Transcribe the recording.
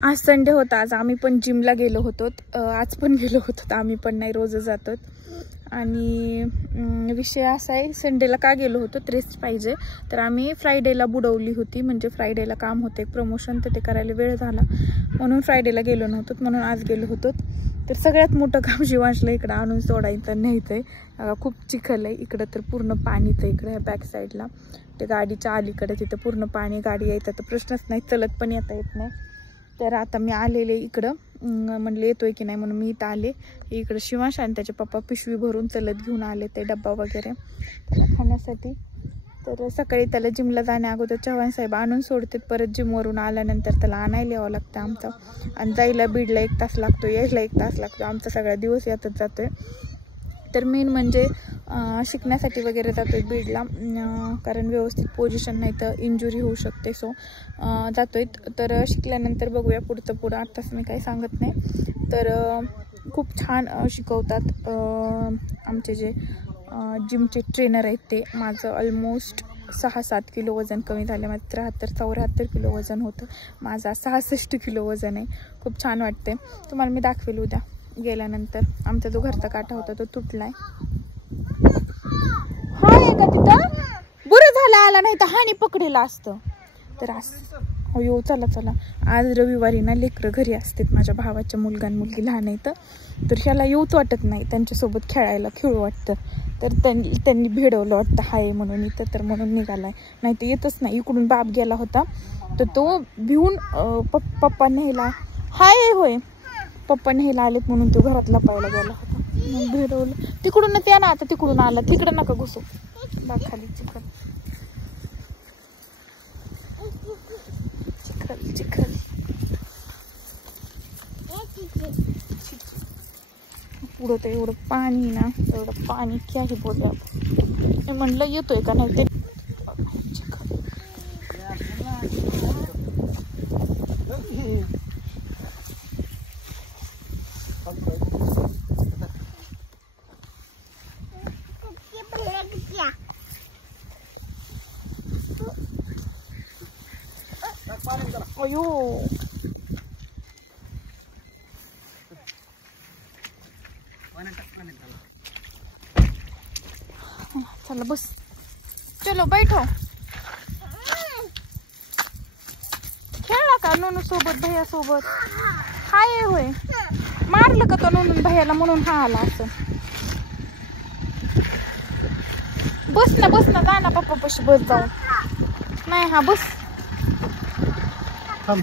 आज संडे होता, आज आम्ही पण जिमला गेलो होतो. आज पण गेलो होतो, आम्ही पण नाही, रोज जातो. आणि विषय असा आहे, संडेला का गेलो होतो, रेस्ट पाहिजे. तर आम्ही फ्रायडेला बुडवली होती, म्हणजे फ्रायडेला काम होते प्रमोशन, तर ते करायला वेळ झाला म्हणून फ्रायडेला गेलो नव्हतो, म्हणून आज गेलो होतो. तर सगळ्यात मोठं काम शिवांशला इकडं आणून सोडायचं न्यायचंय. खूप चिखल आहे इकडं, तर पूर्ण पाणीच आहे इकडे बॅक साईडला, ते गाडीच्या अलीकडे तिथं पूर्ण पाणी, गाडी यायचा तर प्रश्नच नाही, चलत पण येता येत नाही. तर आता मी आलेले इकडं, म्हणले येतोय की नाही म्हणून मी इथं आले. इकडं शिवांश आणि त्याचे पप्पा पिशवी भरून चलत घेऊन आले ते डब्बा वगैरे त्याला खाण्यासाठी. तर सकाळी त्याला जिमला जाण्या अगोदर चव्हाण साहेब आणून सोडतात, परत जिमवरून आल्यानंतर त्याला आणायला यावं लागतं आमचं. आणि जायला बीडला 1 तास लागतो, यायला 1 तास लागतो, आमचा सगळा दिवस यातच जातोय. तर मेन म्हणजे शिकण्यासाठी वगैरे जातोय बीडला, कारण व्यवस्थित पोझिशन नाही तर इंजुरी होऊ शकते. सो जातोय. तर शिकल्यानंतर बघूया पुढं. आत्ताच मी काही सांगत नाही. तर खूप छान शिकवतात आमचे जे जिमचे ट्रेनर आहेत ते. माझं ऑलमोस्ट 6-7 किलो वजन कमी झालं. माझं 73-74 किलो वजन होतं, माझा 66 किलो वजन आहे. खूप छान वाटते. तुम्हाला मी दाखवेल उद्या गेल्यानंतर. आमचा जो घरचा काटा होता तो तुटलाय. हा आहे का तिथं, बरं झालं आला, नाही तर हानी पकडेला असतं. तर असं हो, चला आज रविवारी ना लेकरं घरी असतात, माझ्या भावाच्या मुलगा मुलगी लहान आहेत, तर ह्याला येऊच वाटत नाही, त्यांच्यासोबत खेळू वाटतं. तर त्यांनी भेडवलं वाटतं हाय म्हणून इथं, तर म्हणून निघालाय, नाही तर येतच नाही. इकडून बाप गेला होता तर तो भिवून पप्पा न्यायला, हाय होय पप्पा न्यायला आलेत म्हणून तो घरात लपायला गेला होता. मग भेडवलं तिकडून, त्या ना आता तिकडून आला, तिकडं नका घुसू, बाग खाली चिखल पुढं तर एवढं पाणी ना, एवढं पाणी काही बोलल्या मी म्हणलं येतोय का नाही ते. अयो चला बस, चलो बैठो. खेळला का नोनू सोबत, भैया सोबत? हाय होय, मारलं का तो नोनू भैयाला म्हणून हा आला असं. बस ना जा ना पप्पा पशी, बस जाऊन. नाही हा बस. थांब.